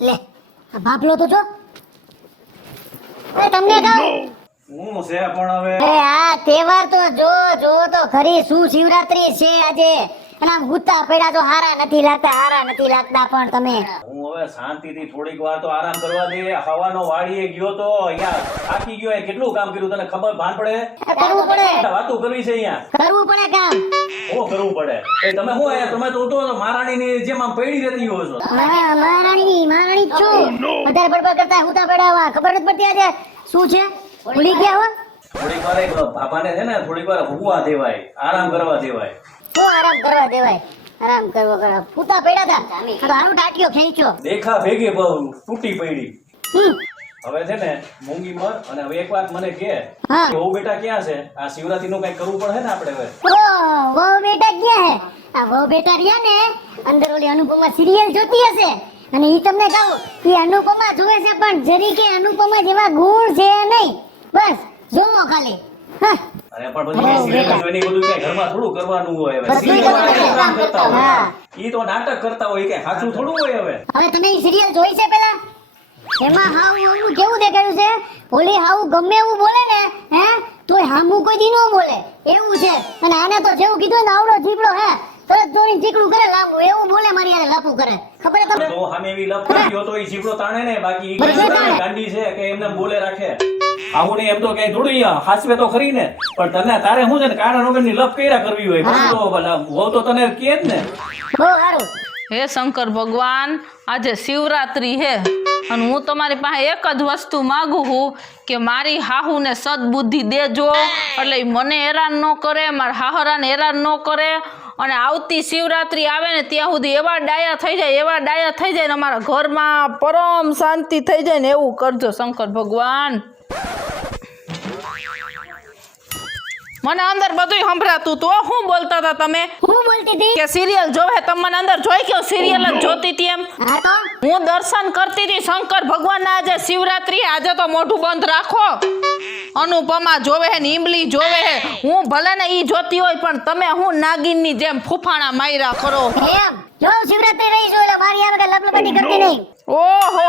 લે આ બાપલો તો જો તમને કહું હું છે પણ હવે અરે આ તહેવાર તો જો તો ખરી શું શિવરાત્રી છે આજે અને આમ હુતા પડ્યા તો હારા નથી લાગતા પણ તમે હું હવે શાંતિથી થોડીક વાર તો આરામ કરવા દે. હવાનો વાડીએ ગયો તો યાર થાકી ગયો. કેટલું કામ કર્યું તને ખબર ભાન પડે? કરવું પડે વાતો કરવી છે અહીંયા. કરવું પડે કામ શું કરવું પડે? એ તમે શું યાર તમે તો મહારાણીની જેમ આમ પડી રહેતી હો છો. મહારાણી છું વધારે બડબડ કરતા હુતા પડ્યા ખબર નથી પડતી આજે શું છે ભૂલી ગયા હો થોડીક વાર એક બાપાને છે ને થોડીક વાર હુવા દેવાય, આરામ કરવા દેવાય. શું આરામ કરવા દેવાય? આરામ કરવો હુતા પડ્યા હતા તો હારું ટાટિયો ખેંચ્યો દેખા ભેગે બહુ તૂટી પડી. હમ. હવે છે ને મૂંગી મર અને હવે એક વાત મને કે હા. વહુ બેટા ક્યાં છે? આ શિવરાત્રી નું કઈ કરવું પડે ને આપણે હવે. વહુ બેટા ક્યાં હે? આ વહુ બેટા રહ્યા ને અંદર ઓલી અનુપમા સિરિયલ જોતી હશે અને ઈ તમને કહું ઈ અનુપમા જોવે છે પણ જરી કે અનુપમા જેવા ગુણ છે નહીં. બસ જોવો ખાલી હા. અરે પણ બધું કઈ serial જોઈને બધું કઈ ઘરમાં થોડું કરવાનું હોય હવે. બધું serial કરવાનું વાળા કામ હોય. કરતા હોય. હા. ઈ તો નાટક કરતા હોય કે સાચું થોડું હોય હવે. હવે તમે ઈ સિરિયલ જોઈ છે પેલા? એમાં હાવ એવું કેવું દેખાડ્યું છે ઓલી હાવ ગમે એવું બોલે ને હે તોય હામું કોઈ દી નો બોલે એવું છે અને આને તો જેવું કીધું ને આવડો જીબડો હે તરત દોરીને ચીકણું કરે લાંબુ એવું બોલે મારી યારે લાપુ કરે ખબર હે તમને? તો સામે એવી લપ કરી ગયો તો ઈ જીભડો તાણે ને બાકી ઈ બરાબર તાણે. ગાંડી છે કે એમને બોલે રાખે. આવું નહીં એમ તો કઈ થોડું ઈ હાસવે તો ખરી ને પણ તને તારે શું છે ને કારણ વગરની લપ કર્યા કરવી હોય પછી તો ભલા વહુ તો તને કે જ ને. બહુ સારું હે શંકર ભગવાન, આજે શિવરાત્રી હે અને હું તમારી પાસે એક જ વસ્તુ માગું છું કે મારી હાહુને સદબુદ્ધિ દેજો એટલે ઈ મને હેરાન ન કરે, મારા હાહરાને હેરાન ન કરે અને આવતી શિવરાત્રી આવે ને ત્યાં સુધી એવા ડાયા થઈ જાય ને અમારા ઘરમાં પરમ શાંતિ થઈ જાય ને એવું કરજો શંકર ભગવાન. મને અંદર બધું સંભળાતું તો શું બોલતા હતા તમે હું બોલતી હતી કે સિરિયલ જોવે? તમે મને અંદર જોઈ કે સિરિયલ જ જોતી હતી એમ? હા તો હું દર્શન કરતી હતી શંકર ભગવાનના. આજે શિવરાત્રી, આજે તો મોઢું બંધ રાખો. અનુપમા જોવે હે ને ઈમલી જોવે હે. હું ભલે ને ઈ જોતી હોય પણ તમે હું નાગિનની જેમ ફૂફાણા માર્યા કરો. એમ જો શિવરાત્રી રહી છું એટલે મારી આવે કે લપલપટી કરતી નહીં. ઓહો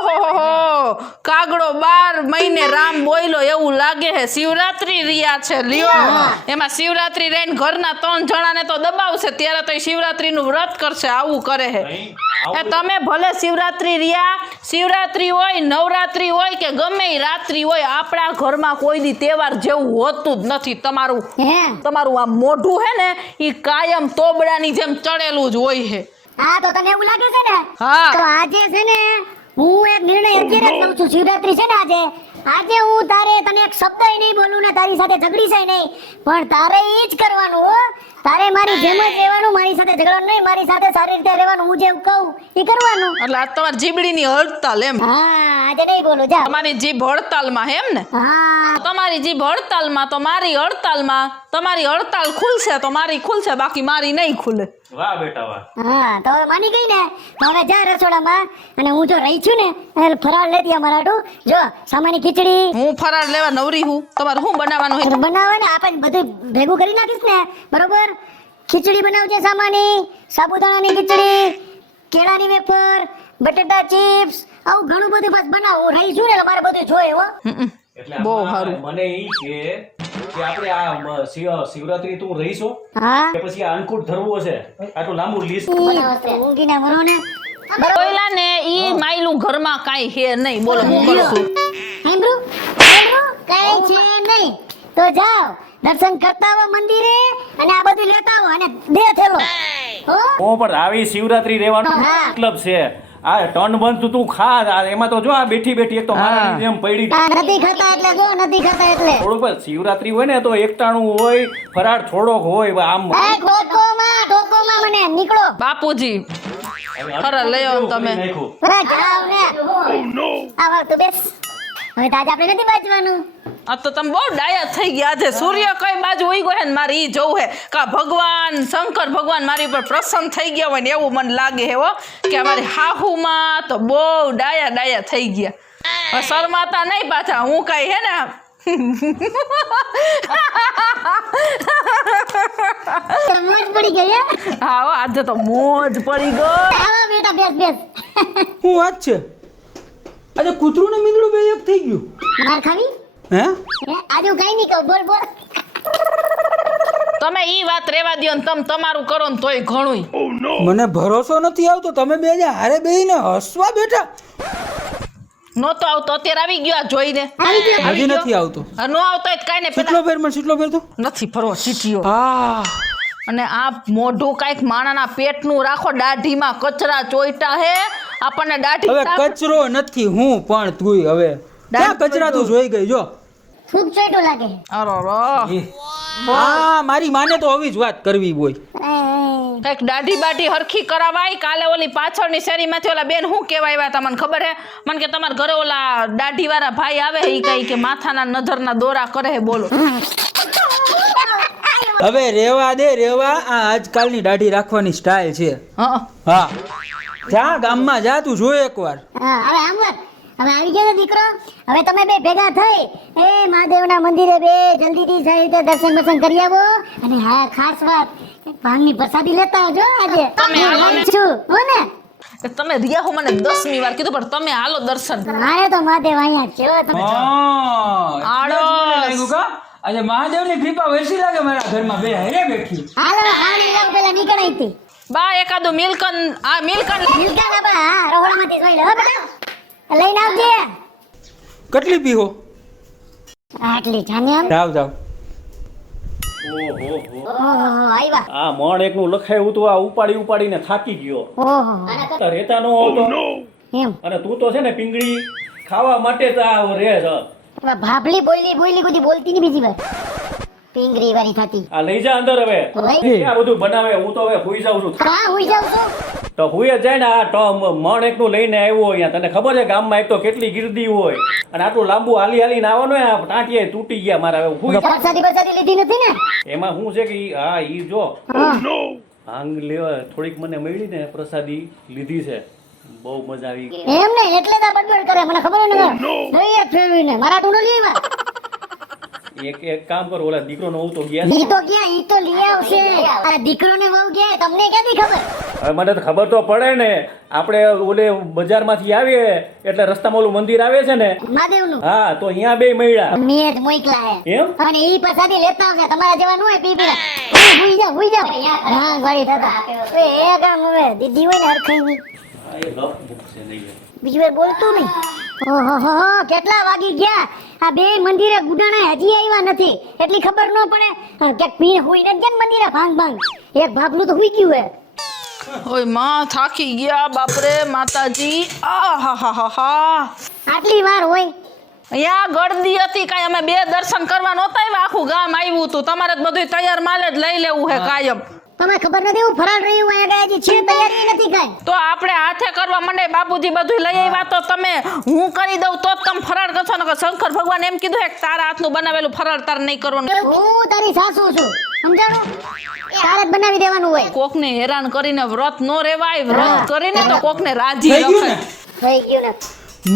કાગડો 12 મહિને રામ બોયલો એવું લાગે હે. શિવરાત્રી રિયા છે લ્યો. એમાં શિવરાત્રી રહીને ઘરના 3 જણાને તો દબાવશે ત્યારે તો શિવરાત્રીનું વ્રત કરશે. આવું કરે હે. એ તમે ભલે શિવરાત્રી રિયા, શિવરાત્રી હોય, નવરાત્રી હોય કે ગમે ઈ રાત્રી હોય, આપણા ઘરમાં કોઈ દી તહેવાર જેવું હોતું જ નથી. તમારું આ મોઢું હે ને ઈ કાયમ તોબડાની જેમ ચડેલું જ હોય હે. હા તો તને એવું લાગે છે ને? હા. તો આજે છે ને હું એક નિર્ણય અત્યારે જ લઉં છું. શિવરાત્રી છે ને આજે હું તને એક શબ્દ નહીં બોલું ને તારી સાથે ઝઘડી છે નહીં પણ તારે ઈ જ કરવાનું હો. તારે મારી જેમ જ રહેવાનું, મારી સાથે ઝઘડવાનું નહીં, મારી સાથે સારી રીતે રહેવાનું. હું જેમ કહું ઈ કરવાનું. એટલે આ તમારી જીબડીની હડતાલ એમ? હા આજે નહીં બોલું જા. તમારી જીભ હડતાલમાં એમ ને? હા તમારી જીભ હડતાલમાં તો મારી હડતાલમાં. તમારી હડતાલ ખુલશે તો મારી ખુલશે, બાકી મારી નહીં ખુલે. વાહ બેટા વાહ. હા તો હવે માની ગઈ ને તો હવે જા રસોડામાં અને હું જો રહી છું ને એટલે ફરાળ લેતી અમારા હાટુ. જો સામાની ખીચડી હું ફરાળ લેવા નવરી હું. તમારે શું બનાવવાનું હોય? બનાવે ને આપણે બધું ભેગું કરી નાખીશ ને બરોબર. ખીચડી બનાવજે સામાની, સાબુદાણાની ખીચડી, કેળાની વેફર, બટેટા ચિપ્સ, આવું ઘણું બધું બસ બનાવો. હું રહી છું ને એટલે મારે બધું જોઈએ હો. એટલે બહુ આમાં સારું. મને ઈ છે કે આપણે આ શિવરાત્રી તું રહીશો હા કે પછી આ અન્નકૂટ ધરવું હશે? આટલું લાંબુ લિસ્ટ ઊંઘીને મરો ને કોયલા ને ઈ માયલું ઘરમાં કાંઈ હે નહીં. બોલો હું કરશું? સાંભળું કઈ છે નહીં તો જાઓ દર્શન કરતા આવો મંદિરે અને આ બધું લેતા આવો અને દે થેલો હો. ઓ પણ આવી શિવરાત્રી રહેવાનો હા. મતલબ છે આ ટન બંધ તું ખા. એમાં તો જો આ બેઠી એક તો મારાની જેમ પડી. આ નથી ખાતા એટલે જો નથી ખાતા એટલે થોડુંક પણ શિવરાત્રી હોય ને તો એકટાણું હોય, ફરાળ થોડોક હોય આમ. આ ઠોકોમાં મને નીકળો બાપુજી ખરા લઈ આવો ને તમે. નાખ્યું. બરા જાવ ને આવ તો બેસ. હવે તાજ આપણે નથી બાજવાનું. આ તો તમે બહુ ડાયા થઈ ગયા. આજે સૂર્ય કઈ બાજુ ઉઈ ગયો હે ને મારે ઈ જોવું હે કા ભગવાન શંકર ભગવાન મારી ઉપર પ્રસન્ન થઈ ગયા હોય ને એવું મને લાગે હે હો કે અમારી હાહુમાં તો બહુ ડાયા થઈ ગયા. હવે શરમાતા નહીં પાછા. હું કઈ હે ને મોજ પડી ગઈ હે. હા હો, આજે તો મોજ પડી ગઈ. આવો બેટા બેસ હું વાત છે આજે કૂતરું ને મીંદડું બે એક થઈ ગયું. માર ખાવી હે આજુ કઈ નહીં કહું બોલ બોલ તમે ઈ વાત રેવા દ્યો ને તમે તમારું કરો ને તોય ઘણુંય. મને ભરોસો નથી આવતો. તમે બે જે હારે બેહીને હસવા બેઠા. નહોતો આવતો અત્યારે આવી ગયો આ જોઈને. આવી ગયો. આવી હજી ગયો? નથી આવતો. હા, નો આવતો હોય તો કાંઈ નહીં, કેટલો ફેર મને કેટલો ફેર તો નથી ફરવો ચીટીઓ. હા અને આ મોઢું કાંઈક માણાના પેટનું રાખો, દાઢીમાં કચરા ચોઈટા હે આપણને દાઢી હવે સાફ- કચરો નથી હું પણ તુંય હવે ક્યાં કચરા તું જોઈ ગઈ જો. ખૂબ ચોઈટું લાગે અરર. હા મારી માને તો આવી જ વાત કરવી હોય. કંઈક દાઢી બાઢી હરખી કરાવાય. કાલે ઓલી પાછળની શેરીમાંથી ઓલા બેન શું કહેવા આવ્યા હતા મને ખબર હે? મને કે તમારા ઘરે ઓલા દાઢી વાળા ભાઈ આવે ઈ કઈ કે માથાના નજરના દોરા કરે હે. બોલો હવે રેવા દે રેવા. આ આજકાલની દાઢી રાખવાની સ્ટાઇલ છે. હા હા જા ગામમાં જા તું જો એકવાર. હા હવે આમ વાત હવે આવી ગયો ને દીકરો. હવે તમે બે ભેગા થઈ એ મહાદેવના મંદિરે બે જલ્દીથી સારી રીતે દર્શન બર્શન કરી આવો. અને હા ખાસ વાત ભાંગની પ્રસાદી લેતા આવજો આજે. તમે હું આવો ને. આવી છું હો ને. તમે રિયા હું મને 10મી વાર કીધું પણ તમે હાલો દર્શન. મારે તો મહાદેવ અહીંયા જ છે હો, તમે જો. આળસ. આજે મહાદેવની કૃપા વરસી લાગે મારા ઘરમાં બે હારે બેઠી. હાલો આને જાવ પેલા નીકળાઈ હતી બા એકાદું મિલકન મિલકા બાબા હા રહોડામાંથી જોઈ લે હો બેટા લઈને આવજે. કેટલી પીવો? આટલી જાને આમ જાવ જાવ. ઓહો ઓહો આવ્યા આ મણ એકનું લખાયું તું આ ઉપાડીને થાકી ગયો. ઓહો તાર રેતા નો આવતો એમ અને તું તો છે ને પિંગળી ખાવા માટે તો આ રે છે. હવે ભાભલી બોલી બધી બોલતી નહીં બીજી વાર પિંગરી વાળી થતી. આ લઈ જા અંદર હવે. લઈ? ક્યાં બધું બનાવે? હું તો હવે હુઈ જાઉં છું. હા હુઈ જાઉં છું. તો હુઈ જ જાય ને આ મણ એકનું લઈને આવ્યો અહીંયા. તને ખબર છે ગામમાં એક તો કેટલી ગીરદી હોય અને આટલું લાંબુ હાલીને આવવાનું આ ટાંટિયા તૂટી ગયા મારા. હવે હુઈ જા. પ્રસાદી લીધી નથી ને એમાં શું છે કે હા ઈ જો હા. ભાંગ લેવા થોડીક મને મળી ને પ્રસાદી લીધી છે. બહુ મજા આવી. એમ નહીં એટલે તો આ બડબડ કરે મને ખબર ને જોઈએ ફેરવીને મારા ટુંડો લેવા એક કામ કરો, ઓલા દીકરો નો તો ગયા છે. ઈ તો ક્યાં ઈ તો લઈ આવશે. આ દીકરોને વહુ ગયા તમને ક્યાંથી ખબર? હવે મને તો ખબર તો પડે ને. આપણે ઓલે બજારમાંથી આવીએ એટલે રસ્તામાં ઓલું મંદિર આવે છે ને, મહાદેવનું હા તો અહીંયા બે મળ્યા. મેં જ મોકલા હે એમ? અને ઈ પ્રસાદી લેતા આવશે તમારા જેવા ન હોય પી હુઈ જાવ હા ગળી થતા એ કામ હવે દીદી હોય ને હરખાઈ હા, એ લપ મૂકશે નહીં. બીજી વાર બોલતું નહીં. ઓહો કેટલા વાગી ગયા? આ બે મંદિરે ગુડાણા હજી આવ્યા નથી એટલી ખબર ન પડે. ક્યાંક પીણ હુઈ ને ગયા ને મંદિરે ભાંગ એક ભાગનું તો હુઈ ગયું હે. ઓય માં થાકી ગયા બાપરે માતાજી. આહાહાહા. આટલી વાર હોય અહીંયા ગળદી હતી કાંઈ અમે બે દર્શન કરવા નહોતા આવ્યા, આખું ગામ આવ્યું હતું. તમારે તો બધું તૈયાર માલ જ લઈ લેવું હે કાયમ. તમને ખબર નથી હું ફરાળ રહ્યું અહીંયા ગયા હજી છે તૈયારી નથી કાંઈ. તો આપણે હાથે કરવા માંડે બાપુજી બધું લઈ આવ્યા તો તમે હું કરી દઉં તો જ તમે ફરાળ કરશો ને. શંકર ભગવાન એમ કીધું હે કે તારા હાથનું બનાવેલું ફરાળ તારે નહીં કરવાનું. હું તારી સાસુ છું સમજાણું? તારે જ બનાવી દેવાનું હોય. કોકને હેરાન કરીને વ્રત નો રેવાય. વ્રત કરીને તો કોકને રાજી થઈ ગયું રખાય. ને? થઈ ગયું ને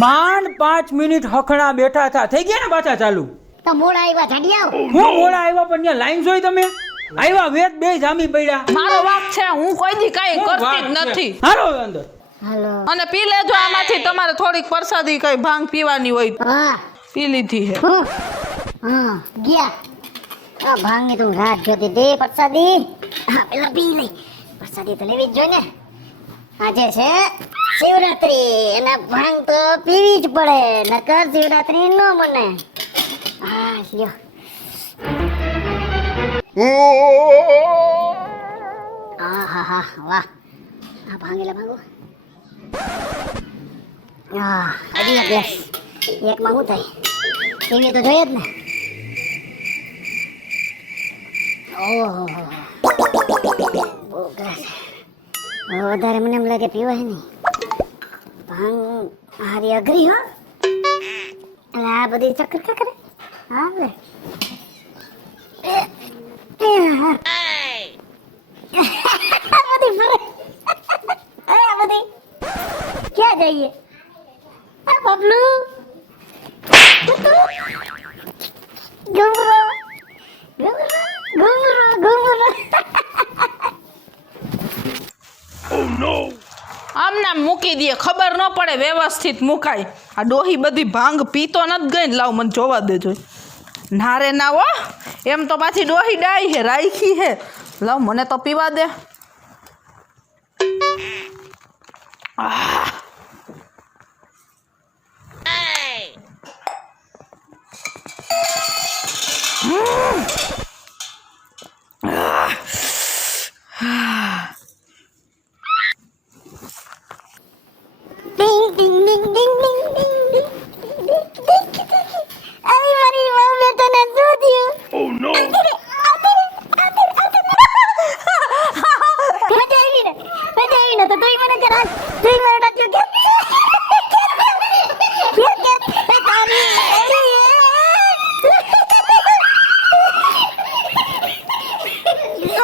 માંડ 5 મિનિટ હખણા બેઠા હતા. થઈ ગયા ને પાછા ચાલુ? તો મોડા આવ્યા ઝાડી આવ. હું મોડા આવ્યા પણ ત્યાં લાઈન જોઈ તમે? આવ્યા વેત બે જામી પડ્યા. મારો વાક છે, હું કોઈ દી કાંઈ કરતી જ નથી. હારો અંદર. હાલો અને પી લેજો આમાંથી. તમારે થોડીક પ્રસાદી કઈ ભાંગ પીવાની હોય તો હા પી લીધી હે. હા ગયા આ ભાંગની તું રાત જોતી દે પ્રસાદી. હા પેલા પી લઈ પ્રસાદી તો લેવી જ જોઈએ ને. આજે છે શિવરાત્રી અને ભાંગ તો પીવી જ પડે નકર શિવરાત્રી ન મને. હા લ્યો આહાહા વાહ આ ભાંગેલા ભાંગો. હા હજી એક ગ્લાસ એકમાં શું થાય પીવી તો જોઈએ જ ને. ઓહો બહુ ગ્લાસ વધારે મને એમ લાગે પીવાય નહીં. ભાંગ હારી અઘરી હો એટલે આ બધી ચક્કર કા કરે. હા લે બધી ફરે આ બધી ક્યાં જઈએ? આ બબલુ ઘુમરો ઘુમરો ઘુમરો. આમ નામ મૂકી દે, ખબર ન પડે, વ્યવસ્થિત મુકાય. આ ડોહી બધી ભાંગ પીતો નથી ગઈ ને, લાવ મને જોવા દેજો. ના રે ના હો, એમ તો પાછી ડોહી ડાઈ હે, રાખી હે. લાવ મને તો પીવા દે. ડિંગ ડિંગ ડિંગ ડિંગ ડિંગ ડિંગ ડિંગ. અરે મારી વાવ મે તને શું થયું? ઓ નો. મજા આવી ને તો તું મને કરા, તું મને ડાક્યો કે તારી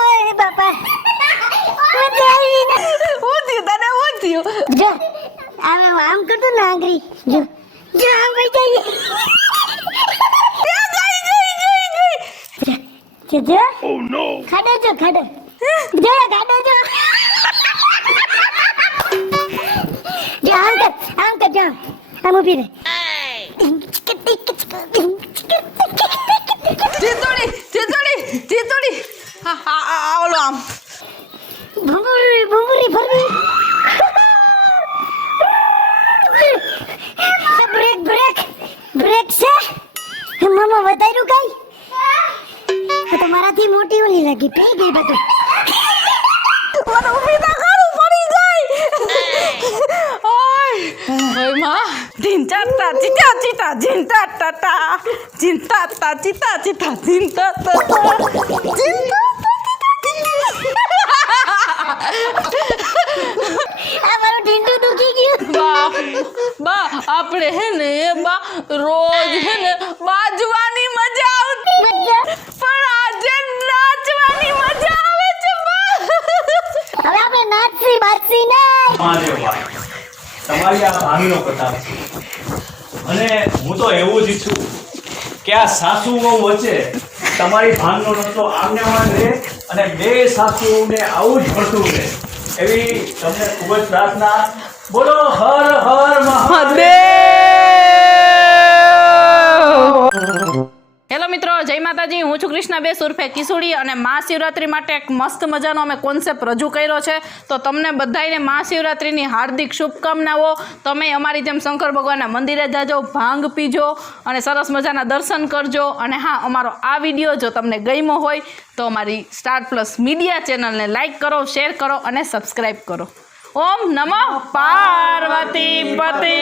ઓય બાપા મજા આવી ને. હું થયું તને, હું થયું? જો આમ કરતો ના આંગળી, જો જો આમ કઈ જાય જો ઓ નો ખાડો જો ખાડો જો ખાડો જો જો આમ કર જો આમ ઊભી રહે. ચીતોડી. હા, ઓલો આમ ભૂંગળી ફરવી. બ્રેક છે મામા વધાર્યું કઈ તો મારાથી મોટી ઓલી લાગી, પી ગઈ બધું. મને ઊભી ના કરું, પડી ગઈ. ઓય માં ઢીંચાતા ચીતા ચીતા ઝીંતા ટાટા ઝીંતા ચીતા ચીતા ઝીંતા આ મારું ઢીંડું દુખી ગયું. બા આપણે હે ને બા રોજ હે ને બાજવાની મજા આવતી, મજા પણ આજે નાચવાની મજા આવે છે બા. હવે આપણે નાચી બાચી નહીં. મહાદેવ ભાઈ, તમારી આ ભાંગનો પ્રતાપ છે. અને હું તો એવું જ ઈચ્છું કે આ સાસુ વહુ વચ્ચે તમારી ભાંગનો નતો આમને આમ રહે અને બે સાસુઓને આવું જ ભળતું રહે, એવી તમને ખૂબ જ પ્રાર્થના. બોલો હર હર મહાદેવ. હેલો મિત્રો, જય માતાજી. હું છું કૃષ્ણાબેન ઉર્ફે કિશોરી અને મહાશિવરાત્રી માટે એક મસ્ત મજાનો અમે કોન્સેપ્ટ રજૂ કર્યો છે. તો તમને બધાઈને મહાશિવરાત્રીની હાર્દિક શુભકામનાઓ. તમે અમારી જેમ શંકર ભગવાનના મંદિરે જાજો, ભાંગ પીજો અને સરસ મજાના દર્શન કરજો. અને હા, અમારો આ વિડીયો જો તમને ગમ્યો હોય તો અમારી સ્ટાર પ્લસ મીડિયા ચેનલને લાઈક કરો, શેર કરો અને સબસ્ક્રાઈબ કરો. ઓમ નમઃ પાર્વતી પતિ.